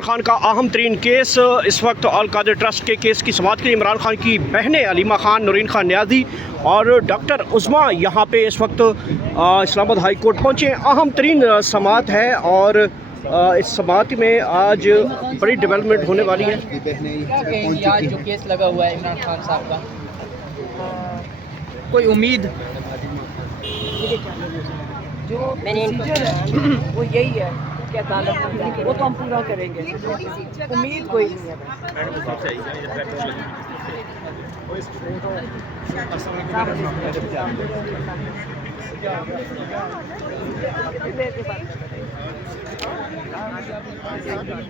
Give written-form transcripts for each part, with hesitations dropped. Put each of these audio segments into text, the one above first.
खान का अहम तरीन केस इस वक्त अल कादिर ट्रस्ट के केस की समाअत के लिए इमरान खान की बहनें अलीमा खान, नूरीन खान न्याजी और डॉक्टर उज़्मा यहाँ पे इस वक्त इस्लामाबाद हाई कोर्ट पहुँचे। अहम तरीन समाअत है और इस समाअत में आज बड़ी डेवलपमेंट होने वाली है। आज जो केस लगा हुआ है इमरान खान साहब का, कोई उम्मीद जो मैंने वो यही है कि अदालत वो तो हम पूरा करेंगे, उम्मीद कोई नहीं है।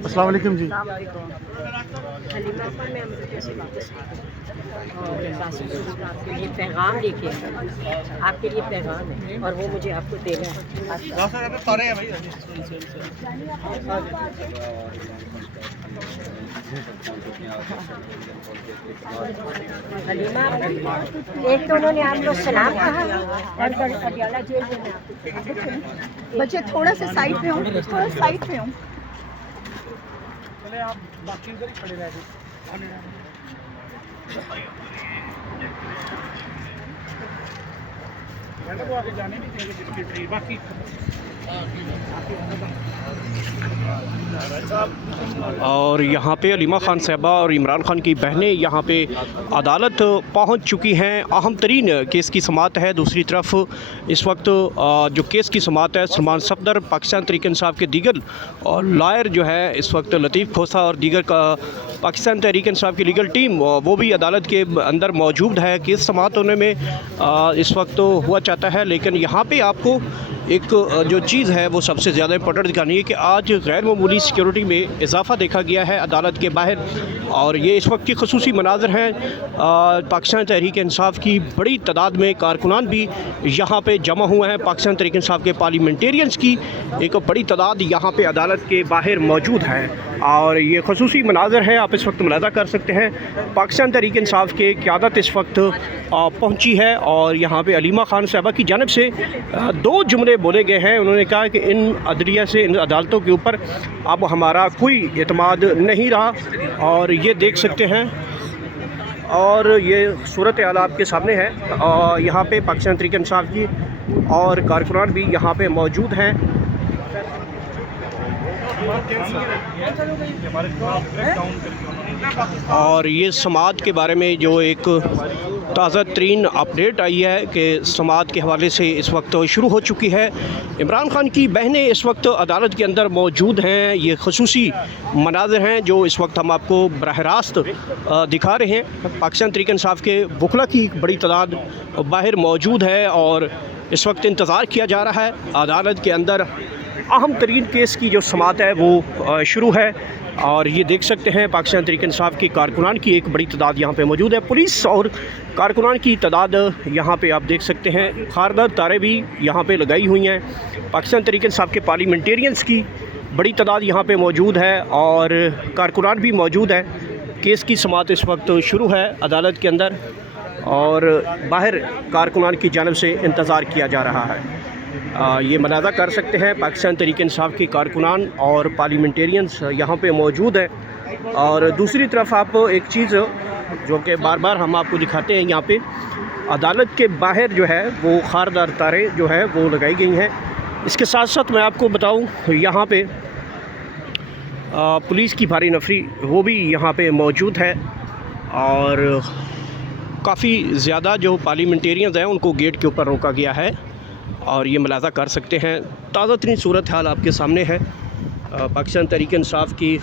अस्सलाम वालेकुम जी। हलीमा खान मैं मुझे कैसे वापस आपके लिए पैगाम लेके आपके लिए पैगाम है और वो मुझे आपको देना है। हलीमा एक तो उन्होंने आप लोग सलाम कहा और पटियाला जेल में बच्चे थोड़ा सा साइड पे हूँ, थोड़ा साइड पे हूँ। आप बाकी उधर ही खड़े रह गए। तो आगे जाने नहीं देंगे बाकी। और यहाँ पे अलीमा खान साहबा और इमरान खान की बहनें यहाँ पे अदालत पहुँच चुकी हैं। अहम तरीन केस की समाअत है। दूसरी तरफ इस वक्त जो केस की समाअत है, सलमान सफदर, पाकिस्तान तहरीक इंसाफ के दीगर और लॉयर जो है इस वक्त लतीफ़ खोसा और दीगर का पाकिस्तान तहरीक इंसाफ की लीगल टीम वो भी अदालत के अंदर मौजूद है। केस समाअत होने में इस वक्त तो हुआ चाहता है, लेकिन यहाँ पे आपको एक जो चीज़ है वो सबसे ज़्यादा इंपॉर्टेंट दिखानी है कि आज गैर मामूली सिक्योरिटी में इजाफा देखा गया है अदालत के बाहर। और ये इस वक्त की खसूसी मनाज़र हैं। पाकिस्तान तहरीक इंसाफ की बड़ी तादाद में कारकुनान भी यहाँ पे जमा हुए हैं। पाकिस्तान तहरीक इंसाफ के पार्लियामेंटेरियंस की एक बड़ी तादाद यहाँ पे अदालत के बाहर मौजूद है और ये खसूसी मनाज़र हैं, आप इस वक्त मुलाहज़ा कर सकते हैं। पाकिस्तान तहरीक इंसाफ के क़यादत इस वक्त पहुँची है और यहाँ पे अलीमा खान साहबा की जानिब से दो जुमले बोले गए हैं। उन्होंने कहा कि इन अदलिया से, इन अदालतों के ऊपर अब हमारा कोई एतमाद नहीं रहा और ये देख सकते हैं। और ये सूरत हाल आपके सामने है। यहाँ पे पाकिस्तान तहरीक इंसाफ की और कारकुनान भी यहाँ पे मौजूद हैं। और ये समाअत के बारे में जो एक ताज़ा तरीन अपडेट आई है कि समाअत के हवाले से इस वक्त शुरू हो चुकी है। इमरान खान की बहनें इस वक्त अदालत के अंदर मौजूद हैं। ये खसूसी मनाज़र हैं जो इस वक्त हम आपको बराह रास्त दिखा रहे हैं। पाकिस्तान तहरीक इंसाफ के वकला की एक बड़ी तादाद बाहर मौजूद है और इस वक्त इंतज़ार किया जा रहा है। अदालत के अंदर अहम तरीन केस की जो समाअत है वो शुरू है और ये देख सकते हैं पाकिस्तान तहरीक इंसाफ की कारकुनान की एक बड़ी तादाद यहाँ पे मौजूद है। पुलिस और कारकुनान की तादाद यहाँ पे आप देख सकते हैं। खारदार तारे भी यहाँ पे लगाई हुई हैं। पाकिस्तान तहरीक इंसाफ के पार्लियामेंटेरियंस की बड़ी तादाद यहाँ पे मौजूद है और कारकुनान भी मौजूद है। केस की समाअत इस वक्त शुरू है अदालत के अंदर और बाहर कारकुनान की जानिब से इंतज़ार किया जा रहा है। ये मुलाहज़ा कर सकते हैं पाकिस्तान तहरीक इंसाफ के कारकुनान और पार्लियामेंटेरियंस यहाँ पे मौजूद हैं। और दूसरी तरफ आप एक चीज़ जो कि बार बार हम आपको दिखाते हैं, यहाँ पे अदालत के बाहर जो है वो खारदार तारें जो है वो लगाई गई हैं। इसके साथ साथ मैं आपको बताऊँ यहाँ पे पुलिस की भारी नफरी वो भी यहाँ पे मौजूद है और काफ़ी ज़्यादा जो पार्लियामेंटेरियंस हैं उनको गेट के ऊपर रोका गया है और ये मुलाहज़ा कर सकते हैं। ताज़ा तरीन सूरत हाल आपके सामने है। पाकिस्तान तहरीक इंसाफ की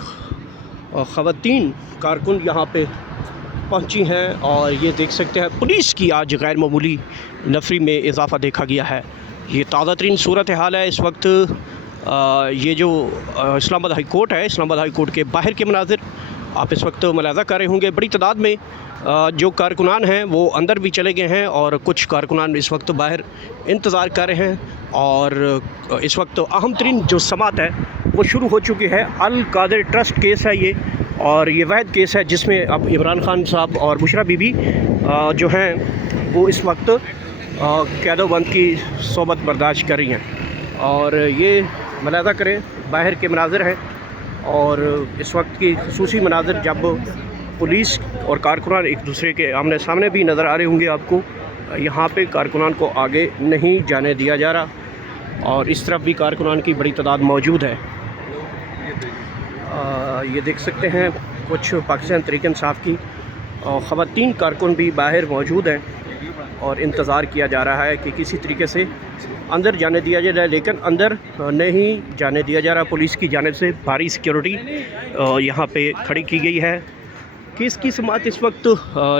ख़वातीन कारकुन यहाँ पे पहुँची हैं और ये देख सकते हैं पुलिस की आज गैर मामूली नफरी में इजाफ़ा देखा गया है। ये ताज़ा तरीन सूरत हाल है इस वक्त। ये जो इस्लामाबाद हाई कोर्ट है, इस्लामाबाद हाई कोर्ट के बाहर के मनाज़िर आप इस वक्त मुलाहज़ा कर रहे होंगे। बड़ी तादाद में जो कारकुनान हैं वो अंदर भी चले गए हैं और कुछ कारकुनान इस वक्त बाहर इंतज़ार कर रहे हैं और इस वक्त अहम तरीन जो समाअत है वो शुरू हो चुकी है। अल कादिर ट्रस्ट केस है ये और ये वाहिद केस है जिसमें अब इमरान खान साहब और बुशरा बीबी जो हैं वो इस वक्त क़ैदोबंद की सोबत बर्दाश्त कर रही हैं और ये मुलाहज़ा करें बाहर के मनाज़िर हैं और इस वक्त की खसूसी मनाज़र जब पुलिस और कारकुनान एक दूसरे के आमने सामने भी नज़र आ रहे होंगे आपको। यहाँ पे कारकुनान को आगे नहीं जाने दिया जा रहा और इस तरफ भी कारकुनान की बड़ी तादाद मौजूद है। ये देख सकते हैं कुछ पाकिस्तान तहरीक इंसाफ की ख़वातीन कारकुन भी बाहर मौजूद हैं और इंतज़ार किया जा रहा है कि किसी तरीके से अंदर जाने दिया जाए, लेकिन अंदर नहीं जाने दिया जा रहा। पुलिस की जानिब से भारी सिक्योरिटी यहाँ पे खड़ी की गई है। केस की समाअत इस वक्त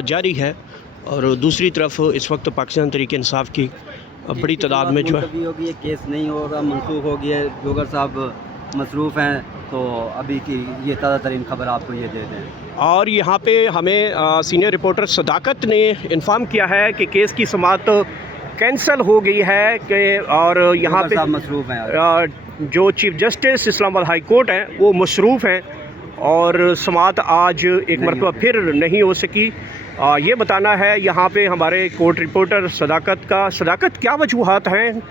जारी है और दूसरी तरफ इस वक्त पाकिस्तान तहरीक इंसाफ की बड़ी तादाद में जो है होगी, केस नहीं होगा, मनसूख हो गया। जोगर साहब मसरूफ़ हैं, तो अभी की ये ताज़ा तरीन खबर आपको ये दे दें। और यहाँ पे हमें सीनियर रिपोर्टर सदाकत ने इन्फॉर्म किया है कि केस की समाअत कैंसिल हो गई है कि और यहाँ पे मसरूफ़ हैं जो chief justice Islamabad high court हैं वो मसरूफ़ हैं और समाअत आज एक मरतबा फिर नहीं हो सकी। ये बताना है यहाँ पे हमारे कोर्ट रिपोर्टर सदाकत का। सदाकत, क्या वजूहात हैं?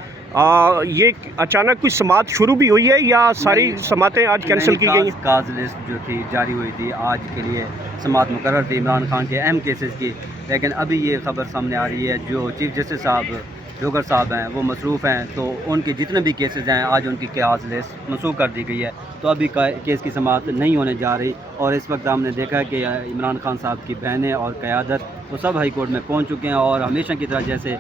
ये अचानक कुछ समाअत शुरू भी हुई है या सारी समातें आज कैंसिल की गई? काज लिस्ट जो थी जारी हुई थी आज के लिए समाअत मुकर्रर थी इमरान खान के अहम केसेस की, लेकिन अभी ये खबर सामने आ रही है जो चीफ जस्टिस साहब जोगर साहब हैं वो मसरूफ़ हैं, तो उनके जितने भी केसेस हैं आज उनकी काज लिस्ट मनसूख कर दी गई है, तो अभी केस की समाअत नहीं होने जा रही। और इस वक्त हमने देखा है कि इमरान खान साहब की बहनें और क़यादत वो सब हाई कोर्ट में पहुंच चुके हैं और हमेशा की तरह जैसे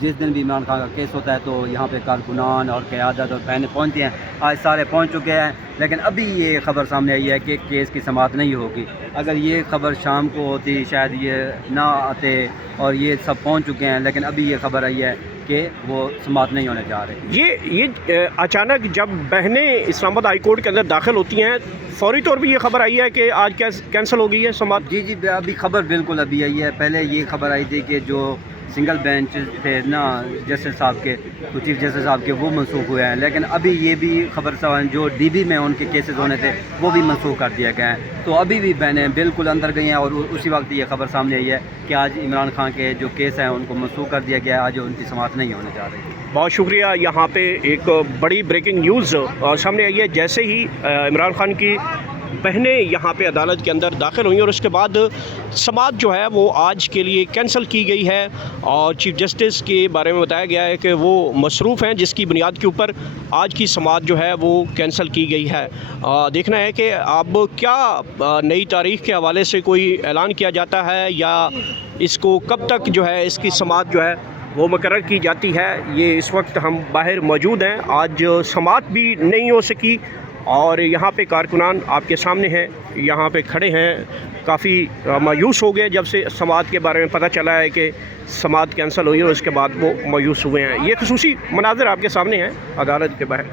जिस दिन भी इमरान खान का केस होता है तो यहाँ पे कारकुनान और क़यादत और बहनें पहुंचती हैं। आज सारे पहुंच चुके हैं, लेकिन अभी ये खबर सामने आई है कि केस की समाअत नहीं होगी। अगर ये खबर शाम को होती शायद ये ना आते और ये सब पहुँच चुके हैं, लेकिन अभी ये खबर आई है कि वो समाअत नहीं होने जा रही। ये अचानक जब बहनें इस्लामाबाद हाई कोर्ट के अंदर दाखिल होती हैं फौरी तौर पर ये खबर आई है कि आज कैंसिल हो गई है समाअत? जी, अभी खबर बिल्कुल अभी आई है। पहले ये खबर आई थी कि जो सिंगल बेंच थे ना जस्टिस साहब के, तो चीफ जस्टिस साहब के वो मनसूख हुए हैं, लेकिन अभी ये भी खबर जो डीबी में उनके केसेस होने थे वो भी मनसूख कर दिए गए हैं। तो अभी भी बहनें बिल्कुल अंदर गई हैं और उसी वक्त ये खबर सामने आई है कि आज इमरान खान के जो केस हैं उनको मनसूख कर दिया गया है, आज उनकी समाअत नहीं होने जा रही। बहुत शुक्रिया। यहाँ पे एक बड़ी ब्रेकिंग न्यूज़ सामने आई है। जैसे ही इमरान खान की बहनें यहाँ पे अदालत के अंदर दाखिल हुई और उसके बाद समाअत जो है वो आज के लिए कैंसिल की गई है और चीफ जस्टिस के बारे में बताया गया है कि वो मसरूफ़ हैं, जिसकी बुनियाद के ऊपर आज की समाअत जो है वो कैंसिल की गई है। देखना है कि अब क्या नई तारीख़ के हवाले से कोई ऐलान किया जाता है या इसको कब तक जो है इसकी समाअत जो है वो मुकर्रर की जाती है। ये इस वक्त हम बाहर मौजूद हैं, आज समाअत भी नहीं हो सकी और यहाँ पे कारकुनान आपके सामने हैं, यहाँ पे खड़े हैं, काफ़ी मायूस हो गए जब से समाअत के बारे में पता चला है कि समाअत कैंसिल हुई और उसके बाद वो मायूस हुए हैं। ये खसूसी मनाज़र आपके सामने हैं अदालत के बाहर।